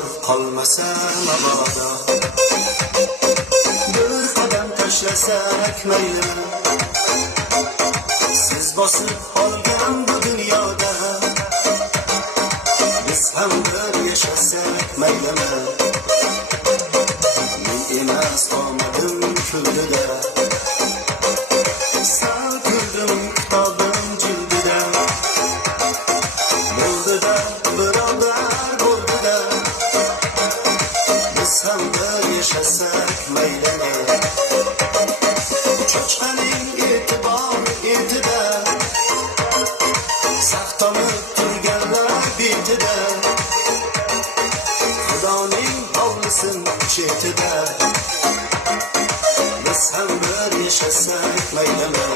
zor qolmasa mabodo, bir qadam tashlasak maylimi, siz bosib qolgan bu dunyoda biz ham bir yashasak maylimi. Men emas omadim kuldida, sal kuldim kitobim jildida, bo'ldida birodar bo'ldida, biz ham bir yashasak maylimi. Cho'chqaning e'tibori etida, saftonib turganlar betida, Xudoning hovlisin chetida, biz ham bir yashasak maylimi,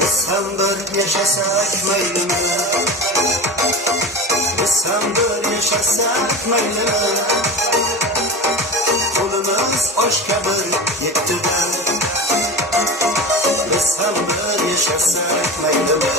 biz ham bir yashasak maylimi, biz ham bir yashasak maylimi. Qo'limiz oshga bir yettida, biz ham bir yashasak maylimi.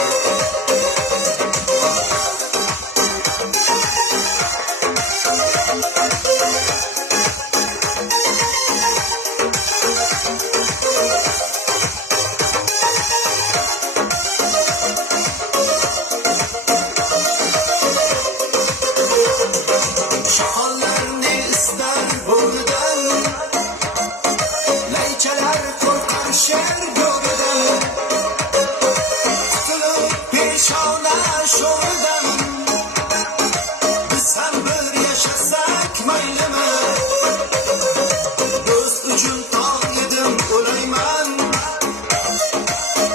Shoqollarni istar bo'g'ridan, laychalar qo'rqar sher go'ridan, qutulib peshona sho'ridan, biz ham bir yashasak maylimi. Do'st uchun tog' edim o'layman,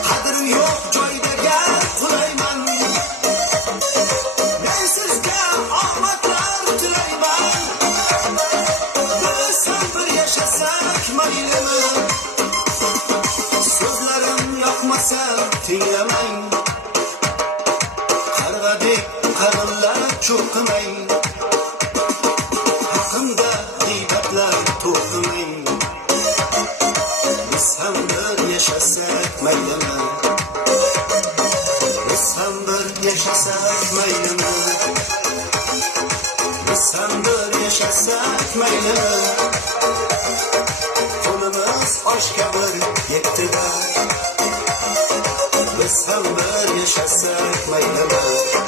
qadrim yo'q joydaga qulayman. Men sizga omadlar tilayman, biz ham bir yashasak maylimi. So'zlarim yoqmasa tinglamang, qarg'adek qarg'illab cho'qimang, haqimda g'iybatlar to'qimang. Biz ham bir yashasak maylimi, biz ham bir yashasak maylimi, biz ham bir yashasak maylimi. Qo'limiz oshga bir yettida, biz ham bir yashasak maylimi.